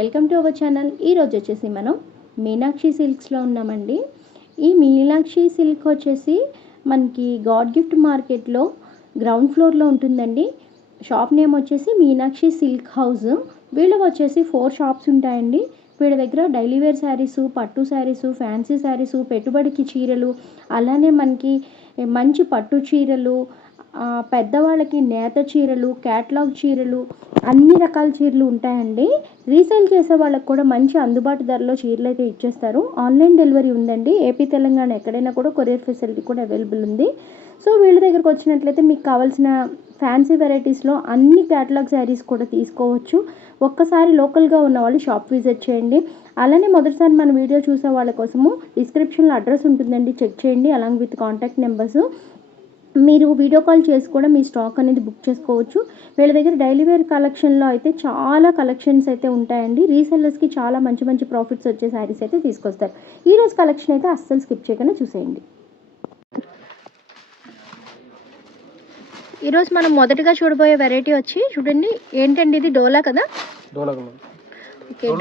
Welcome to our channel. ఈరోజు వచ్చేసి మనం మీనాక్షి సిల్క్స్లో ఉన్నామండి. ఈ మీనాక్షి సిల్క్ వచ్చేసి మనకి గాడ్ గిఫ్ట్ మార్కెట్లో గ్రౌండ్ ఫ్లోర్లో ఉంటుందండి. షాప్ నేమ్ వచ్చేసి మీనాక్షి సిల్క్ హౌస్. వీళ్ళకి వచ్చేసి 4 షాప్స్ ఉంటాయండి. వీళ్ళ దగ్గర డైలీ వేర్ శారీసు, పట్టు శారీసు, ఫ్యాన్సీ శారీసు, పెట్టుబడికి చీరలు, అలానే మనకి మంచి పట్టు చీరలు, పెద్దవాళ్ళకి నేత చీరలు, క్యాట్లాగ్ చీరలు, అన్ని రకాల చీరలు ఉంటాయండి. రీసేల్ చేసే వాళ్ళకి కూడా మంచి అందుబాటు ధరలో చీరలు అయితే ఇచ్చేస్తారు. ఆన్లైన్ డెలివరీ ఉందండి. ఏపీ తెలంగాణ ఎక్కడైనా కూడా కొరియర్ ఫెసిలిటీ కూడా అవైలబుల్ ఉంది. సో వీళ్ళ దగ్గరకు వచ్చినట్లయితే మీకు కావాల్సిన ఫ్యాన్సీ వెరైటీస్లో అన్ని క్యాటలాగ్ శారీస్ కూడా తీసుకోవచ్చు. ఒక్కసారి లోకల్గా ఉన్న వాళ్ళు షాప్ విజిట్ చేయండి. అలానే మొదటిసారి మన వీడియో చూసే వాళ్ళ కోసము డిస్క్రిప్షన్లో అడ్రస్ ఉంటుందండి, చెక్ చేయండి. Along with contact numbers. మీరు వీడియో కాల్ చేసి కూడా మీ స్టాక్ అనేది బుక్ చేసుకోవచ్చు. వీళ్ళ దగ్గర డైలీ వేర్ కలెక్షన్లో అయితే చాలా కలెక్షన్స్ అయితే ఉంటాయండి. రీసెల్లర్స్కి చాలా మంచి మంచి ప్రాఫిట్స్ వచ్చే శారీస్ అయితే తీసుకొస్తారు. ఈరోజు కలెక్షన్ అయితే అస్సలు స్కిప్ చేయకుండా చూసేయండి. ఈరోజు మనం మొదటగా చూడబోయే వెరైటీ వచ్చి చూడండి, ఏంటండి ఇది డోలా కదా? డోలా ఓకే,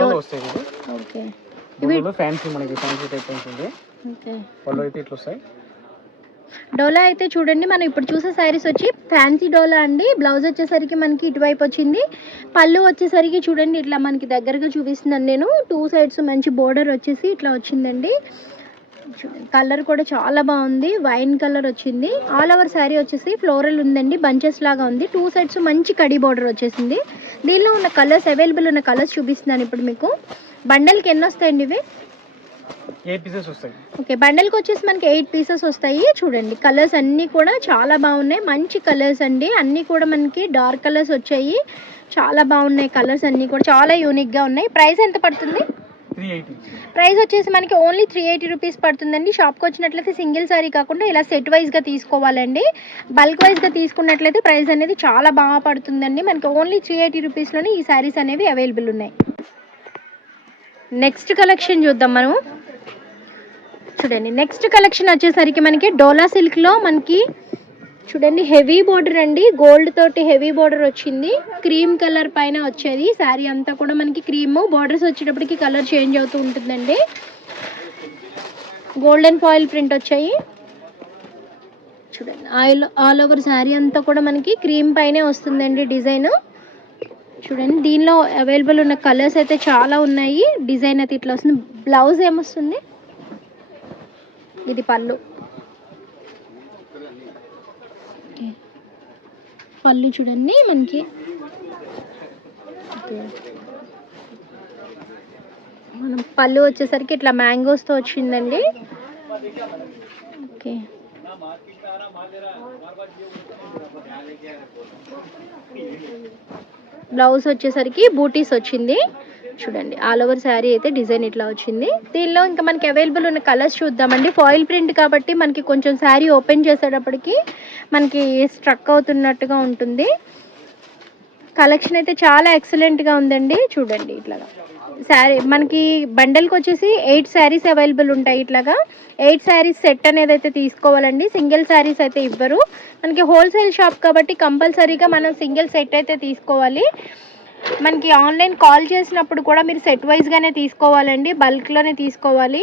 ఓకే. ఇవి ఫ్యాన్సీ మనకి ఫ్యాన్సీ టైప్ ఉంటుంది. ఓకే, పళ్ళు అయితే ఇట్లా వస్తాయి. డోలా అయితే చూడండి, మనం ఇప్పుడు చూసే శారీస్ వచ్చి ఫ్యాన్సీ డోలా అండి. బ్లౌజ్ వచ్చేసరికి మనకి ఇటువైపు వచ్చింది. పళ్ళు వచ్చేసరికి చూడండి ఇట్లా మనకి దగ్గరగా చూపిస్తున్నాను నేను. 2 సైడ్స్ మంచి బోర్డర్ వచ్చేసి ఇట్లా వచ్చిందండి. కలర్ కూడా చాలా బాగుంది, వైన్ కలర్ వచ్చింది. ఆల్ ఓవర్ శారీ వచ్చేసి ఫ్లోరల్ ఉందండి, బంచెస్ లాగా ఉంది. 2 సైడ్స్ మంచి కడి బోర్డర్ వచ్చేసింది. దీనిలో ఉన్న కలర్స్, అవైలబుల్ ఉన్న కలర్స్ చూపిస్తున్నాను ఇప్పుడు మీకు. బండల్కి ఎన్ని వస్తాయండి ఇవి? 8 పీసెస్ వస్తాయి. ఓకే, బండల్కి వచ్చేసి మనకి 8 పీసెస్ వస్తాయి. చూడండి కలర్స్ అన్నీ కూడా చాలా బాగున్నాయి, మంచి కలర్స్ అండి. అన్నీ కూడా మనకి డార్క్ కలర్స్ వచ్చాయి, చాలా బాగున్నాయి. కలర్స్ అన్నీ కూడా చాలా యూనిక్గా ఉన్నాయి. ప్రైస్ ఎంత పడుతుంది? 380. ప్రైస్ వచ్చేసి మనకి ఓన్లీ 380 రూపీస్ పడుతుందండి. షాప్కి వచ్చినట్లయితే సింగిల్ శారీ కాకుండా ఇలా సెట్ వైజ్గా తీసుకోవాలండి. బల్క్ వైజ్గా తీసుకున్నట్లయితే ప్రైస్ అనేది చాలా బాగా పడుతుందండి. మనకి ఓన్లీ 380 రూపీస్లోనే ఈ శారీస్ అనేవి అవైలబుల్ ఉన్నాయి. నెక్స్ట్ కలెక్షన్ చూద్దాం మనం. చూడండి, నెక్స్ట్ కలెక్షన్ వచ్చేసరికి మనకి డోలా సిల్క్లో మనకి చూడండి హెవీ బోర్డర్ అండి. గోల్డ్ తోటి హెవీ బోర్డర్ వచ్చింది. క్రీమ్ కలర్ పైన వచ్చేది శారీ అంతా కూడా మనకి క్రీమ్. బోర్డర్స్ వచ్చేటప్పటికి కలర్ చేంజ్ అవుతూ ఉంటుందండి. గోల్డెన్ ఫాయిల్ ప్రింట్ వచ్చాయి. చూడండి ఆల్ ఓవర్ శారీ అంతా కూడా మనకి క్రీమ్ పైనే వస్తుందండి డిజైన్. చూడండి దీనిలో అవైలబుల్ ఉన్న కలర్స్ అయితే చాలా ఉన్నాయి. డిజైన్ అయితే ఇట్లా వస్తుంది. బ్లౌజ్ ఏమొస్తుంది? ఇది పళ్ళు. పళ్ళు చూడండి మనకి మనం పళ్ళు వచ్చేసరికి ఇట్లా మ్యాంగోస్తో వచ్చిందండి. ఓకే, బ్లౌజ్ వచ్చేసరికి బూటీస్ వచ్చింది. చూడండి ఆల్ ఓవర్ శారీ అయితే డిజైన్ ఇట్లా వచ్చింది. దీనిలో ఇంకా మనకి అవైలబుల్ ఉన్న కలర్స్ చూద్దామండి. ఫాయిల్ ప్రింట్ కాబట్టి మనకి కొంచెం శారీ ఓపెన్ చేసేటప్పటికి మనకి స్ట్రక్ అవుతున్నట్టుగా ఉంటుంది. కలెక్షన్ అయితే చాలా ఎక్సలెంట్గా ఉందండి. చూడండి ఇట్లాగా శారీ మనకి బండల్కి వచ్చేసి 8 శారీస్ అవైలబుల్ ఉంటాయి. ఇట్లాగా 8 శారీస్ సెట్ అనేది అయితే తీసుకోవాలండి. సింగిల్ శారీస్ అయితే ఇవ్వరు. మనకి హోల్సేల్ షాప్ కాబట్టి కంపల్సరీగా మనం సింగిల్ సెట్ అయితే తీసుకోవాలి. మనకి ఆన్లైన్ కాల్ చేసినప్పుడు కూడా మీరు సెట్ వైజ్గానే తీసుకోవాలండి, బల్క్లోనే తీసుకోవాలి.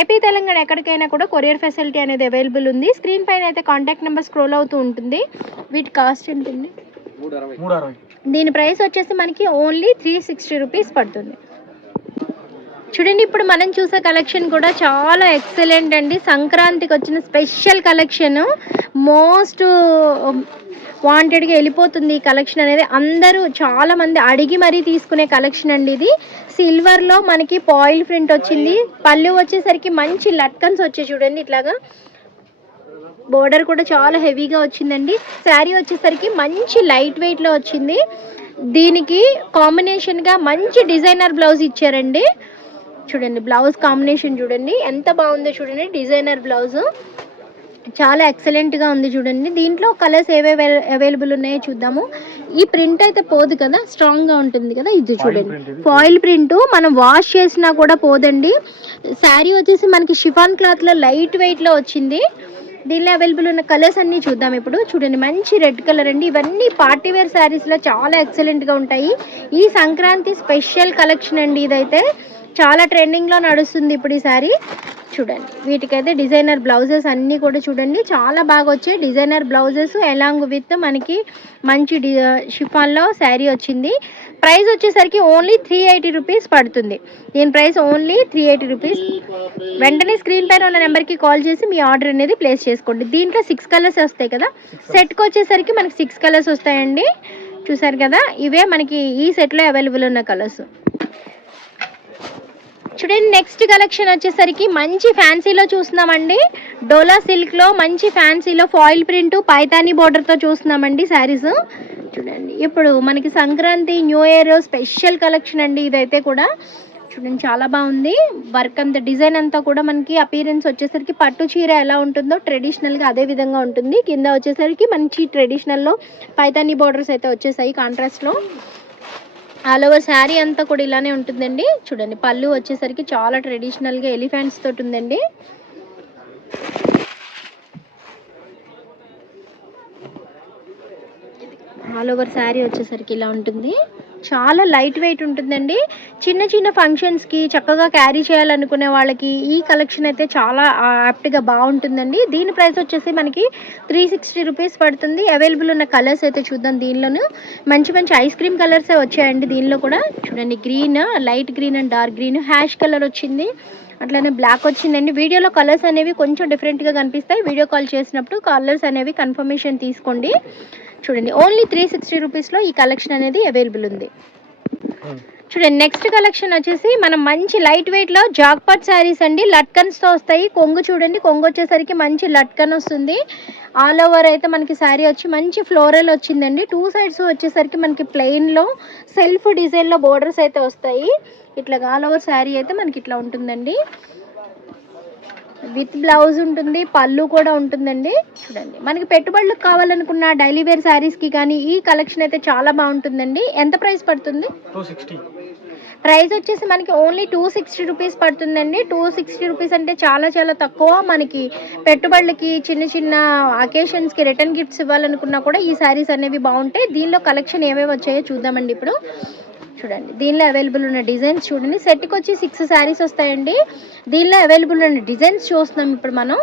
ఏపీ తెలంగాణ ఎక్కడికైనా కూడా కొరియర్ ఫెసిలిటీ అనేది అవైలబుల్ ఉంది. స్క్రీన్ పైన అయితే కాంటాక్ట్ నెంబర్ స్క్రోల్ అవుతూ ఉంటుంది. వీటి కాస్ట్ ఉంటుంది 360. దీని ప్రైస్ వచ్చేసి మనకి ఓన్లీ 360 రూపీస్ పడుతుంది. చూడండి ఇప్పుడు మనం చూసే కలెక్షన్ కూడా చాలా ఎక్సలెంట్ అండి. సంక్రాంతికి వచ్చిన స్పెషల్ కలెక్షన్, మోస్ట్ వాంటెడ్గా వెళ్ళిపోతుంది ఈ కలెక్షన్ అనేది. అందరూ చాలా మంది అడిగి మరీ తీసుకునే కలెక్షన్ అండి ఇది. సిల్వర్లో మనకి ఫాయిల్ ప్రింట్ వచ్చింది. పళ్ళు వచ్చేసరికి మంచి లట్కన్స్ వచ్చాయి చూడండి ఇట్లాగా. బోర్డర్ కూడా చాలా హెవీగా వచ్చిందండి. శారీ వచ్చేసరికి మంచి లైట్ వెయిట్లో వచ్చింది. దీనికి కాంబినేషన్గా మంచి డిజైనర్ బ్లౌజ్ ఇచ్చారండి. చూడండి బ్లౌజ్ కాంబినేషన్ చూడండి ఎంత బాగుందో చూడండి. డిజైనర్ బ్లౌజ్ చాలా ఎక్సలెంట్గా ఉంది చూడండి. దీంట్లో కలర్స్ ఏవేవి అవైలబుల్ ఉన్నాయో చూద్దాము. ఈ ప్రింట్ అయితే పోదు కదా, స్ట్రాంగ్గా ఉంటుంది కదా. ఇది చూడండి ఫాయిల్ ప్రింట్, మనం వాష్ చేసినా కూడా పోదండి. శారీ వచ్చేసి మనకి షిఫాన్ క్లాత్లో లైట్ వెయిట్లో వచ్చింది. దీనిలో అవైలబుల్ ఉన్న కలర్స్ అన్నీ చూద్దాం ఇప్పుడు. చూడండి మంచి రెడ్ కలర్ అండి. ఇవన్నీ పార్టీ వేర్ శారీస్లో చాలా ఎక్సలెంట్గా ఉంటాయి. ఈ సంక్రాంతి స్పెషల్ కలెక్షన్ అండి. ఇదైతే చాలా ట్రెండింగ్లో నడుస్తుంది ఇప్పుడు ఈ శారీ. చూడండి వీటికైతే డిజైనర్ బ్లౌజెస్ అన్నీ కూడా చూడండి చాలా బాగా వచ్చాయి. డిజైనర్ బ్లౌజెస్ అలాంగ్ విత్ మనకి మంచి షిఫాన్లో శారీ వచ్చింది. ప్రైస్ వచ్చేసరికి ఓన్లీ 380 రూపీస్ పడుతుంది. దీని ప్రైస్ ఓన్లీ 380 రూపీస్. వెంటనే స్క్రీన్ పైన ఉన్న నెంబర్కి కాల్ చేసి మీ ఆర్డర్ అనేది ప్లేస్ చేసుకోండి. దీంట్లో 6 కలర్స్ వస్తాయి కదా, సెట్కి వచ్చేసరికి మనకి 6 కలర్స్ వస్తాయండి. చూసారు కదా, ఇవే మనకి ఈ సెట్లో అవైలబుల్ ఉన్న కలర్స్. చూడండి నెక్స్ట్ కలెక్షన్ వచ్చేసరికి మంచి ఫ్యాన్సీలో చూస్తున్నామండి. డోలా సిల్క్లో మంచి ఫ్యాన్సీలో ఫాయిల్ ప్రింట్ పైతానీ బోర్డర్తో చూస్తున్నామండి శారీస్. చూడండి ఇప్పుడు మనకి Sankranti new year special collection అండి. ఇదైతే కూడా చూడండి చాలా బాగుంది. వర్క్ అంతా డిజైన్ అంతా కూడా మనకి అపీరెన్స్ వచ్చేసరికి పట్టు చీర ఎలా ఉంటుందో ట్రెడిషనల్గా అదే విధంగా ఉంటుంది. కింద వచ్చేసరికి మంచి ట్రెడిషనల్లో పైతానీ బోర్డర్స్ అయితే వచ్చేసాయి కాంట్రాస్ట్లో. ఆల్ ఓవర్ శారీ అంతా కూడా ఇలానే ఉంటుందండి. చూడండి పళ్ళు వచ్చేసరికి చాలా ట్రెడిషనల్గా ఎలిఫెంట్స్ తోటి ఉందండి. ఆల్ ఓవర్ శారీ వచ్చేసరికి ఇలా ఉంటుంది. చాలా లైట్ వెయిట్ ఉంటుందండి. చిన్న చిన్న ఫంక్షన్స్కి చక్కగా క్యారీ చేయాలనుకునే వాళ్ళకి ఈ కలెక్షన్ అయితే చాలా యాప్ట్గా బాగుంటుందండి. దీని ప్రైస్ వచ్చేసి మనకి 360 రూపీస్ పడుతుంది. అవైలబుల్ ఉన్న కలర్స్ అయితే చూద్దాం. దీనిలోనూ మంచి మంచి ఐస్ క్రీమ్ కలర్సే వచ్చాయండి. దీనిలో కూడా చూడండి green, light green and dark green, ash colour వచ్చింది, అట్లనే బ్లాక్ వచ్చిందండి. వీడియోలో కలర్స్ అనేవి కొంచెం డిఫరెంట్గా కనిపిస్తాయి. వీడియో కాల్ చేసినప్పుడు కలర్స్ అనేవి కన్ఫర్మేషన్ తీసుకోండి. చూడండి ఓన్లీ 360 రూపీస్లో ఈ కలెక్షన్ అనేది అవైలబుల్ ఉంది. చూడండి నెక్స్ట్ కలెక్షన్ వచ్చేసి మనం మంచి లైట్ వెయిట్లో జాక్పాట్ శారీస్ అండి. లట్కన్స్తో వస్తాయి. కొంగు చూడండి, కొంగు వచ్చేసరికి మంచి లట్కన్ వస్తుంది. ఆల్ ఓవర్ అయితే మనకి శారీ వచ్చి మంచి ఫ్లోరల్ వచ్చిందండి. 2 సైడ్స్ వచ్చేసరికి మనకి ప్లెయిన్లో సెల్ఫ్ డిజైన్లో బోర్డర్స్ అయితే వస్తాయి. ఇట్లా ఆల్ ఓవర్ శారీ అయితే మనకి ఇట్లా ఉంటుందండి. విత్ బ్లౌజ్ ఉంటుంది, పళ్ళు కూడా ఉంటుందండి. చూడండి మనకి పెట్టుబడులకు కావాలనుకున్న డైలీ వేర్ శారీస్కి కానీ ఈ కలెక్షన్ అయితే చాలా బాగుంటుందండి. ఎంత ప్రైస్ పడుతుంది? 260. ప్రైస్ వచ్చేసి మనకి ఓన్లీ 260 రూపీస్ పడుతుందండి. 260 రూపీస్ అంటే చాలా చాలా తక్కువ. మనకి పెట్టుబడులకి చిన్న చిన్న అకేషన్స్కి రిటర్న్ గిఫ్ట్స్ ఇవ్వాలనుకున్నా కూడా ఈ శారీస్ అనేవి బాగుంటాయి. దీనిలో కలెక్షన్ ఏమేమి వచ్చాయో చూద్దామండి ఇప్పుడు. చూడండి దీనిలో అవైలబుల్ ఉన్న డిజైన్స్ చూడండి. సెట్కి వచ్చి 6 శారీస్ వస్తాయండి. దీనిలో అవైలబుల్ ఉన్న డిజైన్స్ చూస్తున్నాం ఇప్పుడు మనం.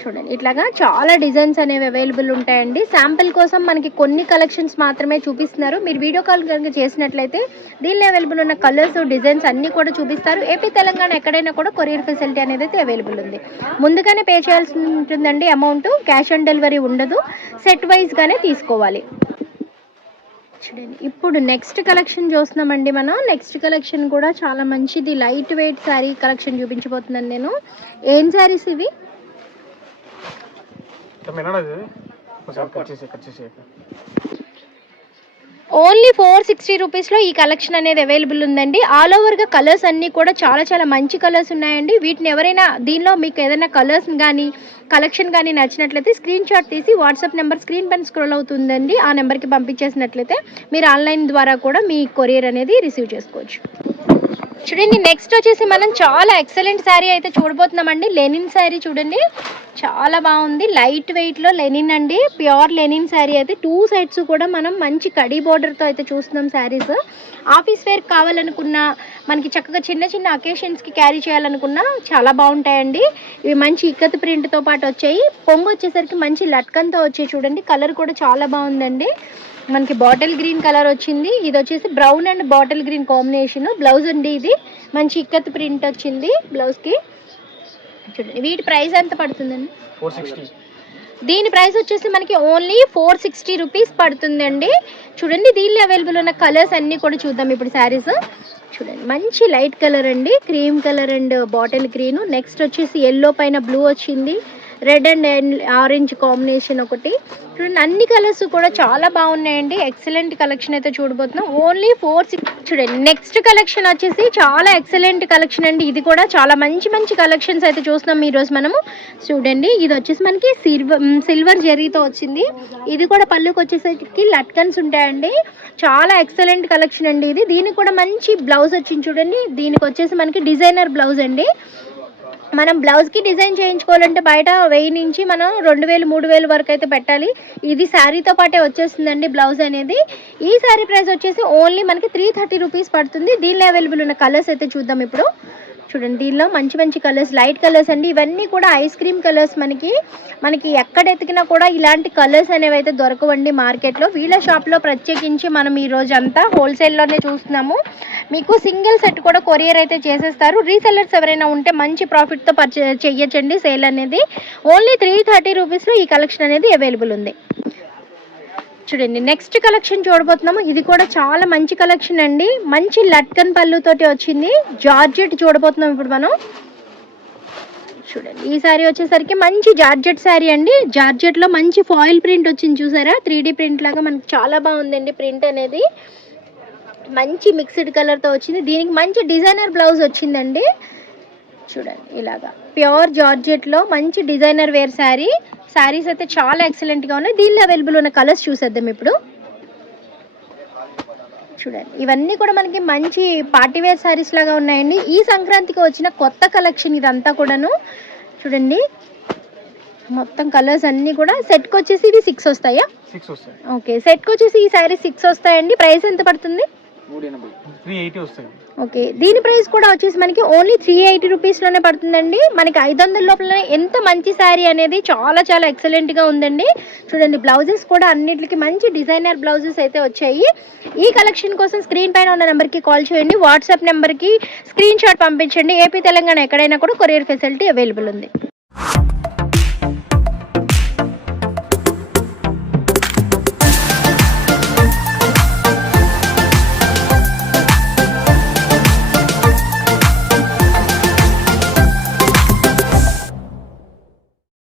చూడండి ఇట్లాగా చాలా డిజైన్స్ అనేవి అవైలబుల్ ఉంటాయండి. శాంపిల్ కోసం మనకి కొన్ని కలెక్షన్స్ మాత్రమే చూపిస్తున్నారు. మీరు వీడియో కాల్ కనుక చేసినట్లయితే దీనిలో అవైలబుల్ ఉన్న కలర్స్, డిజైన్స్ అన్నీ కూడా చూపిస్తారు. ఏపీ తెలంగాణ ఎక్కడైనా కూడా కొరియర్ ఫెసిలిటీ అనేది అయితే అవైలబుల్ ఉంది. ముందుగానే పే చేయాల్సి ఉంటుందండి అమౌంట్. క్యాష్ ఆన్ డెలివరీ ఉండదు. సెట్ వైజ్గానే తీసుకోవాలి. చూడండి ఇప్పుడు నెక్స్ట్ కలెక్షన్ చూస్తున్నామండి మనం. నెక్స్ట్ కలెక్షన్ కూడా చాలా మంచిది. లైట్ వెయిట్ శారీ కలెక్షన్ చూపించబోతున్నాను నేను. ఏం శారీస్ ఇవి? ఓన్లీ 460 రూపీస్లో ఈ కలెక్షన్ అనేది అవైలబుల్ ఉందండి. ఆల్ ఓవర్గా కలర్స్ అన్నీ కూడా చాలా చాలా మంచి కలర్స్ ఉన్నాయండి. వీటిని ఎవరైనా దీనిలో మీకు ఏదైనా కలర్స్ కానీ కలెక్షన్ కానీ నచ్చినట్లయితే స్క్రీన్ షాట్ తీసి వాట్సాప్ నెంబర్ స్క్రీన్ పైన స్క్రోల్ అవుతుందండి. ఆ నెంబర్కి పంపించేసినట్లయితే మీరు ఆన్లైన్ ద్వారా కూడా మీ కొరియర్ అనేది రిసీవ్ చేసుకోవచ్చు. చూడండి నెక్స్ట్ వచ్చేసి మనం చాలా ఎక్సలెంట్ శారీ అయితే చూడబోతున్నామండి. లెనిన్ శారీ చూడండి చాలా బాగుంది. లైట్ వెయిట్లో లెనిన్ అండి. ప్యూర్ లెనిన్ శారీ అయితే 2 సైడ్స్ కూడా మనం మంచి కడీ బోర్డర్తో అయితే చూస్తున్నాం. శారీస్ ఆఫీస్ వేర్ కావాలనుకున్నా, మనకి చక్కగా చిన్న చిన్న అకేషన్స్కి క్యారీ చేయాలనుకున్నా చాలా బాగుంటాయండి. ఇవి మంచి ఇక్కత్ ప్రింట్తో పాటు వచ్చాయి. పొంగు వచ్చేసరికి మంచి లట్కన్తో వచ్చాయి. చూడండి కలర్ కూడా చాలా బాగుందండి. మనకి బాటిల్ గ్రీన్ కలర్ వచ్చింది. ఇది వచ్చేసి brown and bottle green combination. Blouse అండి ఇది మంచి ఇక్కత్ ప్రింట్ వచ్చింది బ్లౌజ్కి. చూడండి వీటి ప్రైస్ ఎంత పడుతుందండి? 460. దీని ప్రైస్ వచ్చేసి మనకి ఓన్లీ 460 రూపీస్ పడుతుందండి. చూడండి దీనిలో అవైలబుల్ ఉన్న కలర్స్ అన్నీ కూడా చూద్దాం ఇప్పుడు శారీస్. చూడండి మంచి లైట్ కలర్ అండి, cream colour and bottle green. Next వచ్చేసి ఎల్లో పైన బ్లూ వచ్చింది, రెడ్ అండ్ ఆరెంజ్ కాంబినేషన్ ఒకటి. చూడండి అన్ని కలర్స్ కూడా చాలా బాగున్నాయండి. ఎక్సలెంట్ కలెక్షన్ అయితే చూడబోతున్నాం. ఓన్లీ 460. చూడండి నెక్స్ట్ కలెక్షన్ వచ్చేసి చాలా ఎక్సలెంట్ కలెక్షన్ అండి. ఇది కూడా చాలా మంచి మంచి కలెక్షన్స్ అయితే చూస్తున్నాం ఈరోజు మనము. చూడండి ఇది వచ్చేసి మనకి సిల్వర్ జరీతో వచ్చింది. ఇది కూడా పళ్ళుకి వచ్చేసరికి లట్కన్స్ ఉంటాయండి. చాలా ఎక్సలెంట్ కలెక్షన్ అండి ఇది. దీనికి కూడా మంచి బ్లౌజ్ వచ్చింది చూడండి. దీనికి వచ్చేసి మనకి డిజైనర్ బ్లౌజ్ అండి. మనం బ్లౌజ్కి డిజైన్ చేయించుకోవాలంటే బయట 1000 నుంచి మనం 2000 3000 వరకు అయితే పెట్టాలి. ఇది శారీతో పాటే వచ్చేస్తుందండి బ్లౌజ్ అనేది. ఈ శారీ ప్రైస్ వచ్చేసి ఓన్లీ మనకి 330 రూపీస్ పడుతుంది. దీనిలో అవైలబుల్ ఉన్న కలర్స్ అయితే చూద్దాం ఇప్పుడు. చూడండి, దీనిలో మంచి మంచి కలర్స్, లైట్ కలర్స్ అండి. ఇవన్నీ కూడా ఐస్ క్రీమ్ కలర్స్. మనకి ఎక్కడ ఎతికినా కూడా ఇలాంటి కలర్స్ అనేవి అయితే దొరకవండి మార్కెట్లో. వీళ్ళ షాప్లో ప్రత్యేకించి మనం ఈ రోజు అంతా హోల్సేల్లోనే చూస్తున్నాము. మీకు సింగిల్ సెట్ కూడా కొరియర్ అయితే చేసేస్తారు. రీసెల్లర్స్ ఎవరైనా ఉంటే మంచి ప్రాఫిట్తో చెయ్యొచ్చండి సేల్ అనేది. ఓన్లీ 330 రూపీస్లో ఈ కలెక్షన్ అనేది అవైలబుల్ ఉంది. చూడండి, నెక్స్ట్ కలెక్షన్ చూడబోతున్నాము. ఇది కూడా చాలా మంచి కలెక్షన్ అండి. మంచి లట్కన్ పళ్ళుతోటి వచ్చింది. జార్జెట్ చూడబోతున్నాం ఇప్పుడు మనం. చూడండి, ఈ శారీ వచ్చేసరికి మంచి జార్జెట్ శారీ అండి. జార్జెట్లో మంచి ఫాయిల్ ప్రింట్ వచ్చింది చూసారా, 3D ప్రింట్ లాగా మనకి చాలా బాగుందండి ప్రింట్ అనేది. మంచి మిక్స్డ్ కలర్తో వచ్చింది. దీనికి మంచి డిజైనర్ బ్లౌజ్ వచ్చిందండి. చూడండి, ఇలాగా ప్యూర్ జార్జెట్లో మంచి డిజైనర్ వేర్ శారీ. శారీస్ అయితే చాలా ఎక్సలెంట్గా ఉన్నాయి. దీనిలో అవైలబుల్ ఉన్న కలర్స్ చూసేద్దాం ఇప్పుడు. చూడండి, ఇవన్నీ కూడా మనకి మంచి పార్టీవేర్ శారీస్ లాగా ఉన్నాయండి. ఈ సంక్రాంతికి వచ్చిన కొత్త కలెక్షన్ ఇదంతా కూడాను. చూడండి, మొత్తం కలర్స్ అన్నీ కూడా. సెట్కి వచ్చేసి ఇవి 6 వస్తాయా? 6 వస్తాయి. ఓకే, సెట్కి వచ్చేసి ఈ శారీ 6 వస్తాయండి. ప్రైస్ ఎంత పడుతుంది? 380 వస్తాయి. ఓకే, దీని ప్రైస్ కూడా వచ్చేసి మనకి ఓన్లీ 380 రూపీస్లోనే పడుతుందండి. మనకి 500 లోపలనే ఎంత మంచి శారీ అనేది చాలా చాలా ఎక్సలెంట్గా ఉందండి. చూడండి, బ్లౌజెస్ కూడా అన్నిటికీ మంచి డిజైనర్ బ్లౌజెస్ అయితే వచ్చాయి. ఈ కలెక్షన్ కోసం స్క్రీన్ పైన ఉన్న నెంబర్కి కాల్ చేయండి. వాట్సాప్ నెంబర్కి స్క్రీన్ షాట్ పంపించండి. ఏపీ తెలంగాణ ఎక్కడైనా కూడా కొరియర్ ఫెసిలిటీ అవైలబుల్ ఉంది.